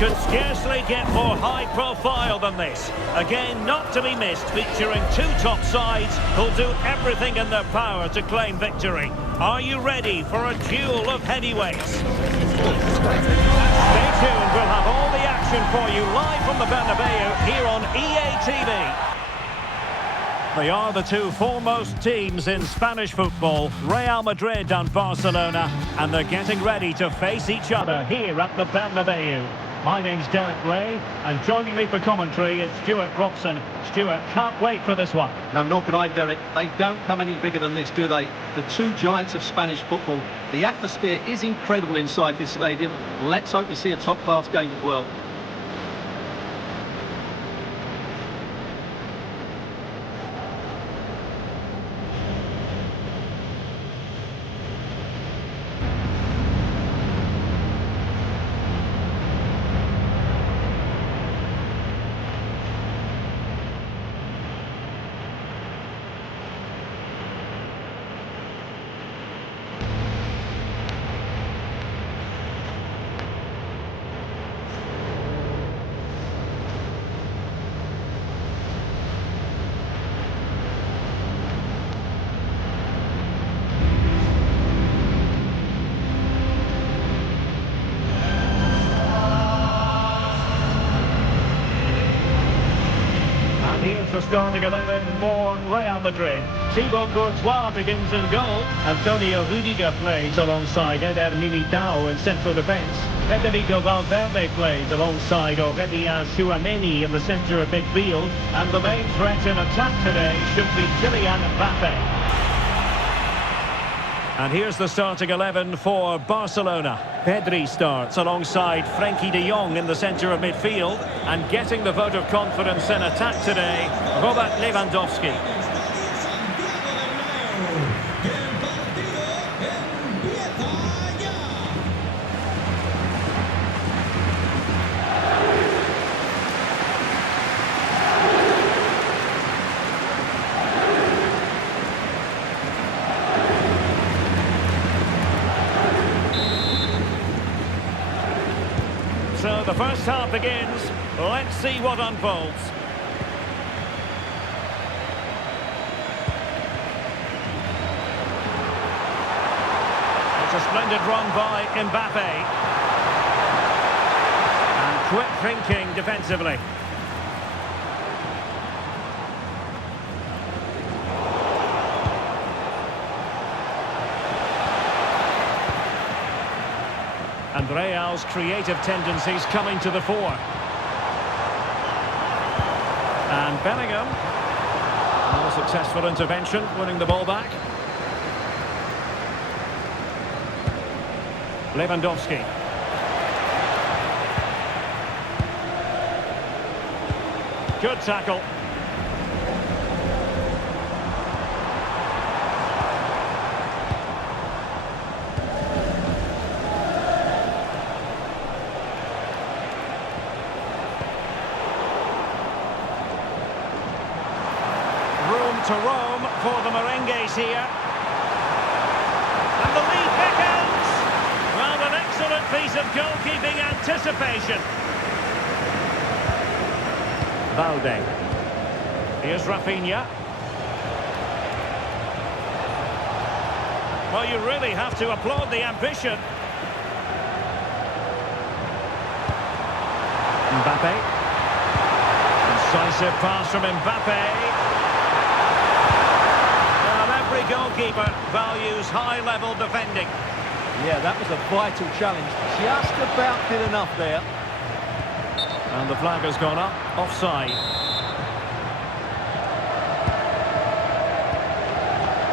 Could scarcely get more high profile than this. Again, not to be missed, featuring two top sides who'll do everything in their power to claim victory. Are you ready for a duel of heavyweights? Stay tuned, we'll have all the action for you live from the Bernabeu here on EA TV. They are the two foremost teams in Spanish football, Real Madrid and Barcelona, and they're getting ready to face each other here at the Bernabeu. My name's Derek Ray, and joining me for commentary is Stuart Robson. Stuart, can't wait for this one. No, nor can I, Derek. They don't come any bigger than this, do they? The two giants of Spanish football. The atmosphere is incredible inside this stadium. Let's hope we see a top-class game as well. Here's the starting 11 for Real Madrid. Thibaut Courtois begins in goal. Antonio Rudiger plays alongside Eder Militao in central defence. Federico Valverde plays alongside Aurelien Tchouameni in the centre of midfield. And the main threat in attack today should be Kylian Mbappe. And here's the starting 11 for Barcelona. Pedri starts alongside Frenkie de Jong in the centre of midfield. And getting the vote of confidence in attack today, Robert Lewandowski. So the first half begins. Let's see what unfolds. It's a splendid run by Mbappe. And quick thinking defensively. And Real's creative tendencies coming to the fore. And Bellingham, a successful intervention, winning the ball back. Lewandowski. Good tackle. To Rome for the Merengues here. And the lead beckons. Well, an excellent piece of goalkeeping anticipation. Valde. Here's Rafinha. Well, you really have to applaud the ambition. Mbappe. Incisive pass from Mbappe. Every goalkeeper values high-level defending. Yeah, that was a vital challenge. Just about did enough there. And the flag has gone up. Offside.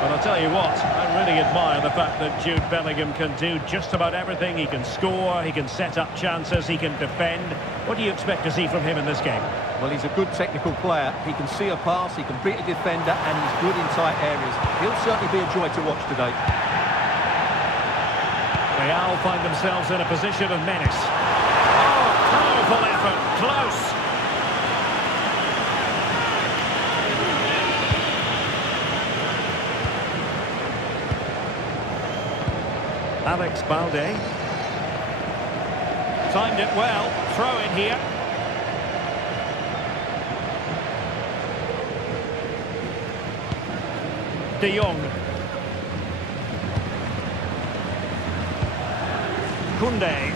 Well, I'll tell you what, I really admire the fact that Jude Bellingham can do just about everything. He can score, he can set up chances, he can defend. What do you expect to see from him in this game? Well, he's a good technical player. He can see a pass, he can beat a defender, and he's good in tight areas. He'll certainly be a joy to watch today. Real find themselves in a position of menace. Oh, powerful effort, close. Alex Balde. timed it well. Throw in here. De Jong. Koundé.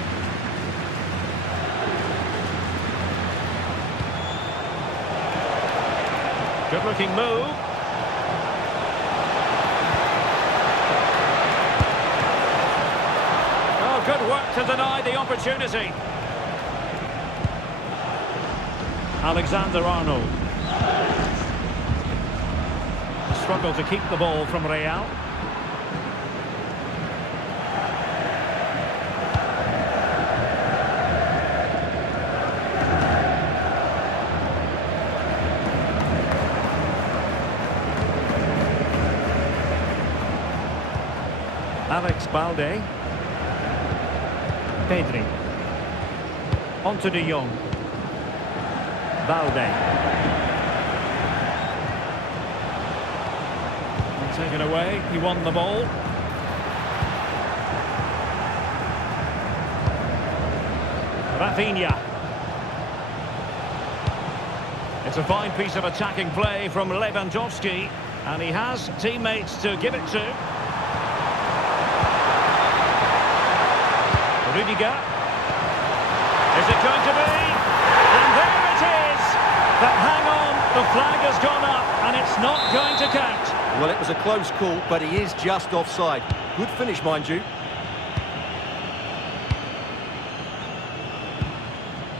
Good looking move. Oh, good work to deny the opportunity. Alexander-Arnold. Struggle to keep the ball from Real. Alex Balde. Pedri. On to De Jong. Balde. Taken away, he won the ball. Rafinha. It's a fine piece of attacking play from Lewandowski, and he has teammates to give it to. Rudiger. Is it going to be? And there it is! But hang on, the flag has gone up, and it's not going to count. Well, it was a close call, but he is just offside. Good finish, mind you.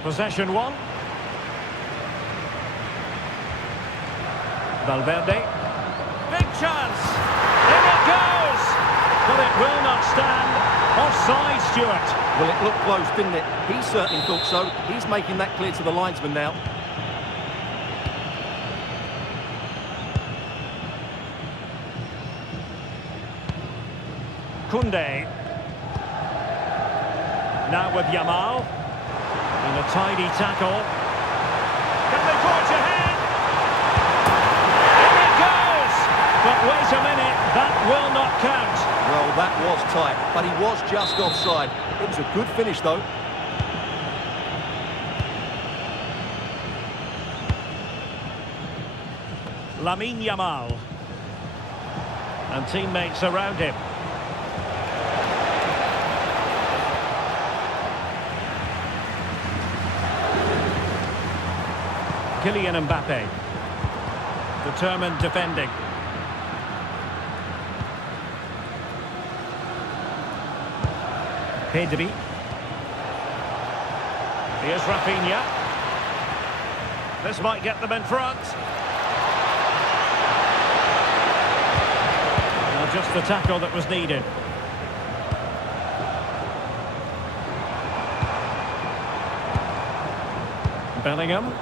Possession one. Valverde. Big chance. In it goes. But it will not stand. Offside, Stuart. Well, it looked close, didn't it? He certainly thought so. He's making that clear to the linesman now. Koundé. Now with Yamal. And a tidy tackle. Can they forge ahead? In it goes! But wait a minute, that will not count. Well, that was tight, but he was just offside. It was a good finish, though. Lamine Yamal. And teammates around him. Kylian Mbappe. Determined defending. Pedri. Here's Rafinha. This might get them in front. Well, just the tackle that was needed. Bellingham.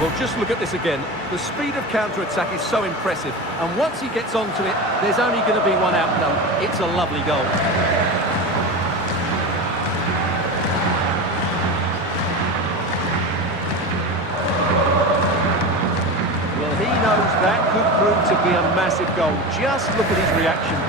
Well, just look at this again. The speed of counter-attack is so impressive. And once he gets onto it, there's only going to be one outcome. It's a lovely goal. Well, he knows that could prove to be a massive goal. Just look at his reaction.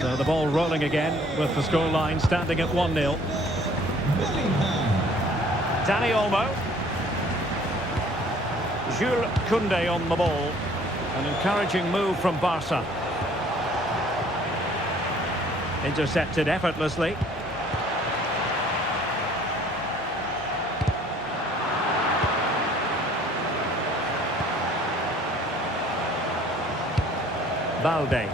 So the ball rolling again with the scoreline standing at 1-0. Dani Olmo. Jules Koundé on the ball. An encouraging move from Barca. Intercepted effortlessly. Balde.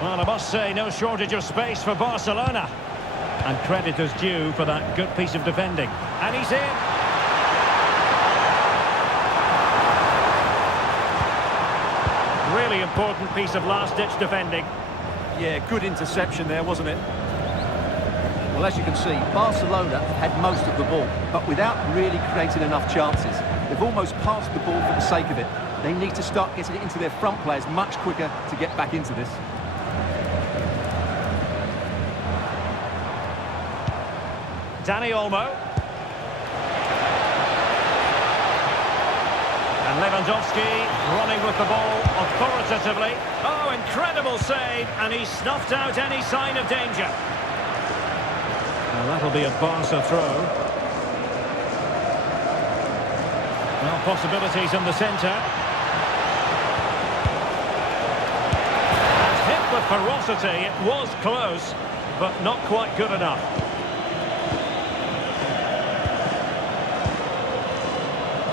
Well, I must say, no shortage of space for Barcelona. And credit is due for that good piece of defending. And he's in. important piece of last-ditch defending. Yeah, good interception there, wasn't it? Well, as you can see, Barcelona had most of the ball, but without really creating enough chances. They've almost passed the ball for the sake of it. They need to start getting it into their front players much quicker to get back into this. Dani Olmo. And Lewandowski running with the ball authoritatively. Oh, incredible save, and he snuffed out any sign of danger. Well, that'll be a Barca throw. Well, possibilities in the centre. And hit with ferocity. It was close, but not quite good enough.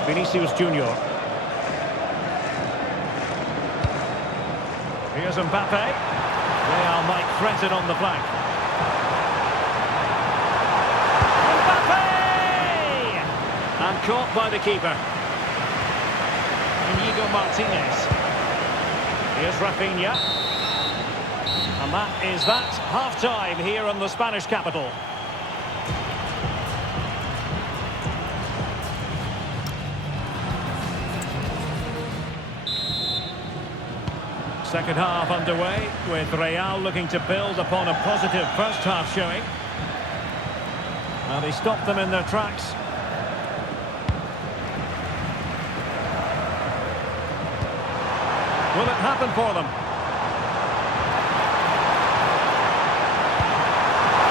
Vinicius Junior. Here's Mbappe. Real might threaten on the flank. Mbappe! And caught by the keeper. Inigo Martinez. Here's Rafinha. And that is that. Half-time here in the Spanish capital. Second half underway, with Real looking to build upon a positive first half showing. Now they stopped them in their tracks. Will it happen for them?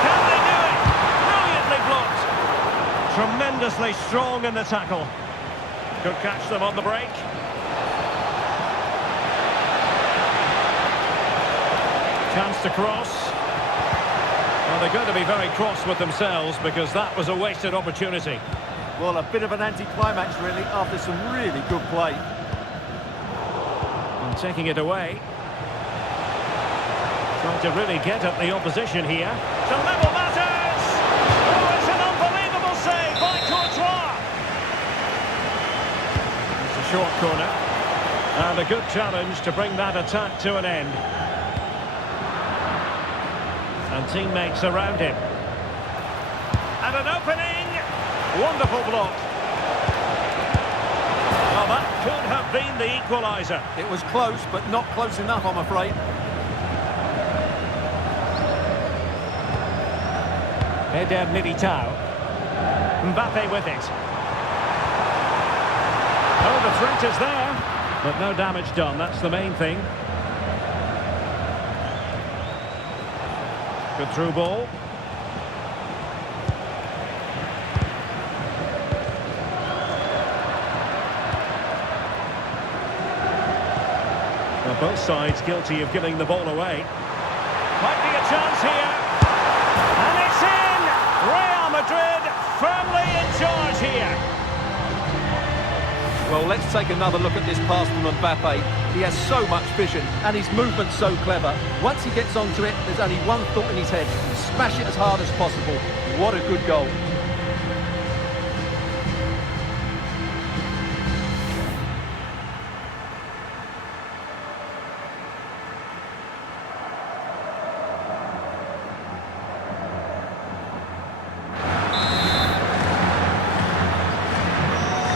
Can they do it? Brilliantly blocked. Tremendously strong in the tackle. Could catch them on the break. Chance to cross. Well, they're going to be very cross with themselves because that was a wasted opportunity. Well, a bit of an anti-climax, really, after some really good play. And taking it away. Trying to really get at the opposition here. To level matters! Oh, it's an unbelievable save by Courtois! It's a short corner. And a good challenge to bring that attack to an end. And teammates around him. And an opening! Wonderful block. Well, that could have been the equaliser. It was close, but not close enough, I'm afraid. Eder Militao. Mbappe with it. Oh, the threat is there. But no damage done, that's the main thing. Good through ball. Well, both sides guilty of giving the ball away. Might be a chance here. And it's in! Real Madrid firmly in charge here. Well, let's take another look at this pass from Mbappe. He has so much vision, and his movement's so clever. Once he gets onto it, there's only one thought in his head: smash it as hard as possible. What a good goal.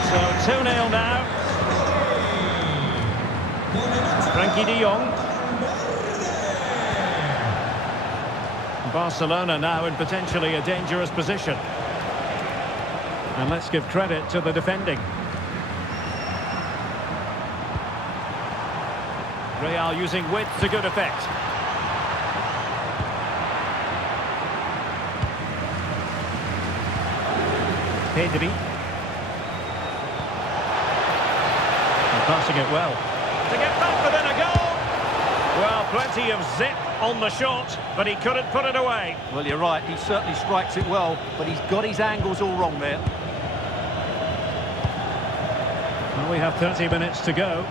So 2-0 now. Frankie de Jong. Barcelona now in potentially a dangerous position. And let's give credit to the defending. Real using width to good effect. Pedri. And passing it well. To get back within a goal. Well, plenty of zip on the shot, but he couldn't put it away. Well, you're right, he certainly strikes it well, but he's got his angles all wrong there. Well, we have 30 minutes to go.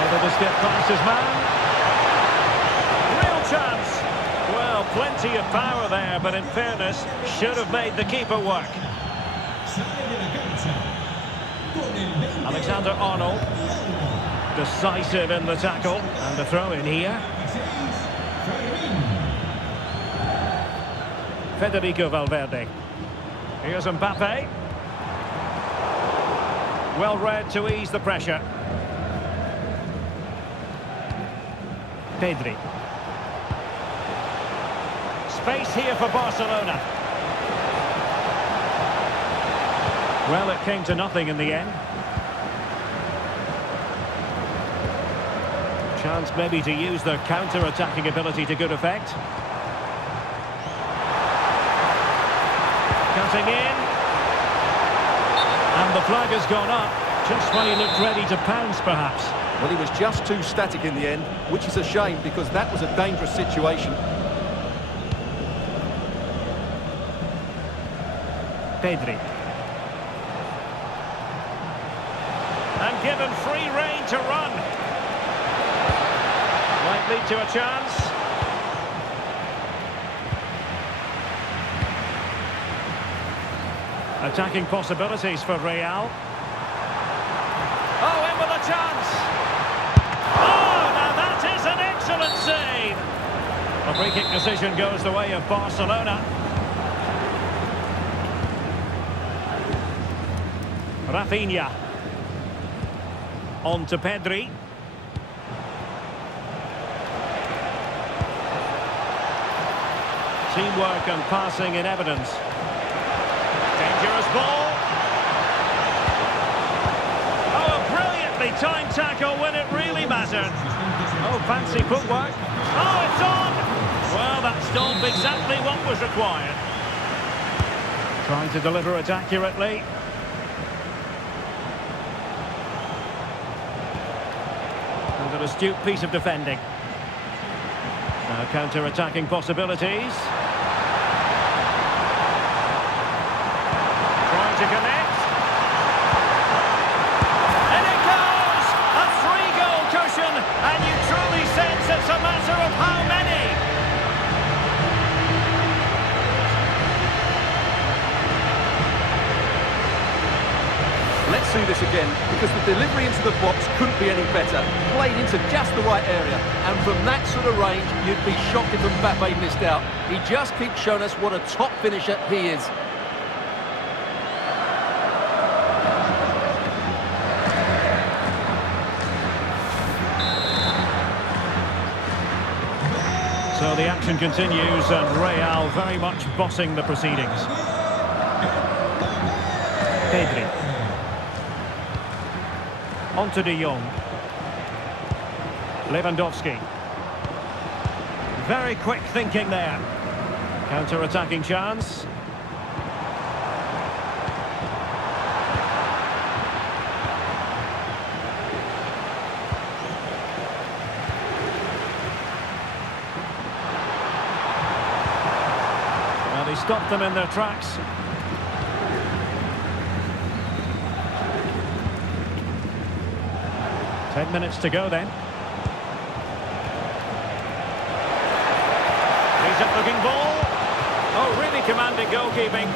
Able to skip past his man. Real chance. Well, plenty of power there, but in fairness, should have made the keeper work. Alexander-Arnold. Decisive in the tackle. And a throw in here. Federico Valverde. Here's Mbappe. Well read to ease the pressure. Pedri. Space here for Barcelona. Well, it came to nothing in the end. Chance maybe to use their counter-attacking ability to good effect. Cutting in. And the flag has gone up, just when he looked ready to pounce, perhaps. Well, he was just too static in the end, which is a shame because that was a dangerous situation. Pedri. And given free rein to run. Might lead to a chance. Attacking possibilities for Real. Oh, in with a chance. Oh, now that is an excellent save. A free kick decision goes the way of Barcelona. Rafinha. On to Pedri. Teamwork and passing in evidence. Dangerous ball. Oh, a brilliantly timed tackle when it really mattered. Oh, fancy footwork. Oh, it's on! Well, that stopped exactly what was required. Trying to deliver it accurately. And an astute piece of defending. Now counter-attacking possibilities. Trying to connect. And it goes! A 3-goal cushion, and you truly sense it's a matter of how many. Let's see this again, because the delivery into the box couldn't be any better. Played into just the right area, and from that sort of range, you'd be shocked if Mbappe missed out. He just keeps showing us what a top finisher he is. So the action continues, and Real very much bossing the proceedings. Pedri. On to De Jong. Lewandowski. Very quick thinking there. Counter-attacking chance. Well, he stopped them in their tracks. Ten minutes to go then. Decent looking ball. Oh, really commanding goalkeeping.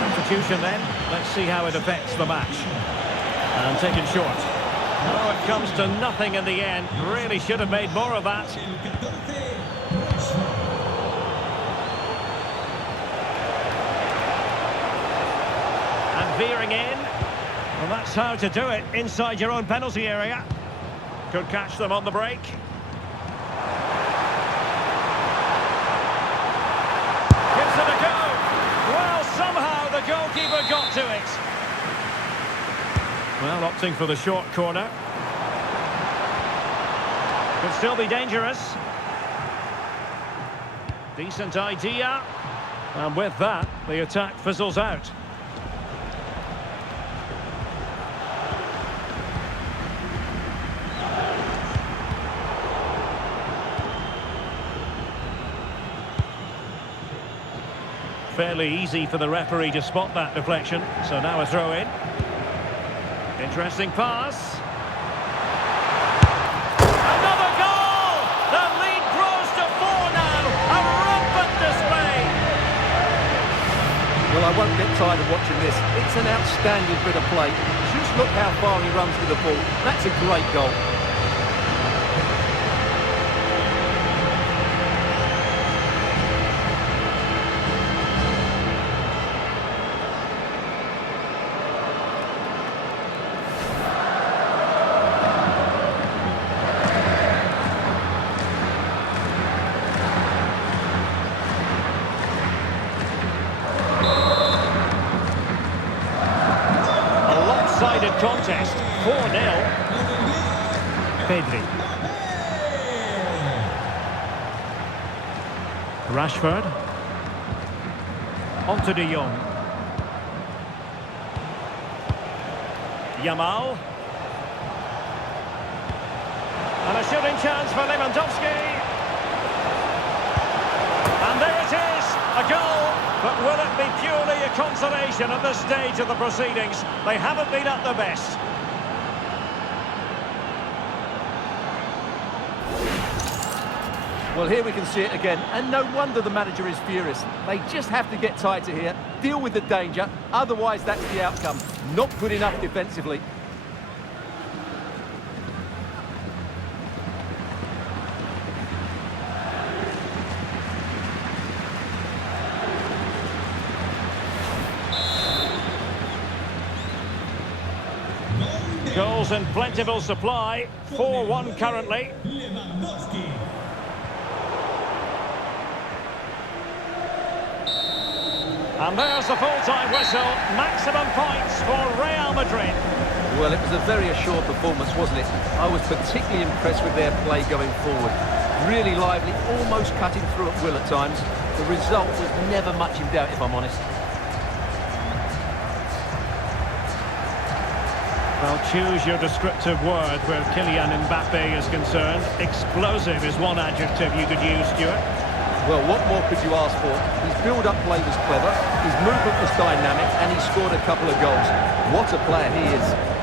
Substitution then. Let's see how it affects the match. And taken short. Oh, it comes to nothing in the end. Really should have made more of that. And veering in. Well, that's how to do it, inside your own penalty area. Could catch them on the break. Gives it a go. Well, somehow the goalkeeper got to it. Well, opting for the short corner. Could still be dangerous. Decent idea. And with that, the attack fizzles out. Fairly easy for the referee to spot that deflection. So now a throw in. Interesting pass. Another goal! The lead grows to 4 now. A rampant display. Well, I won't get tired of watching this. It's an outstanding bit of play. Just look how far he runs with the ball. That's a great goal. Contest, 4-0. Pedri. Rashford. On to De Jong. Yamal. And a shooting chance for Lewandowski. And there it is, a goal. But will it be purely a consolation at this stage of the proceedings? They haven't been at their best. Well, here we can see it again, and no wonder the manager is furious. They just have to get tighter here, deal with the danger, otherwise that's the outcome. Not good enough defensively. Goals in plentiful supply, 4-1 currently. And there's the full-time whistle, maximum points for Real Madrid. Well, it was a very assured performance, wasn't it? I was particularly impressed with their play going forward. Really lively, almost cutting through at will at times. The result was never much in doubt, if I'm honest. Well, choose your descriptive word where Kylian Mbappe is concerned. Explosive is one adjective you could use, Stuart. Well, what more could you ask for? His build-up play was clever, his movement was dynamic, and he scored a couple of goals. What a player he is.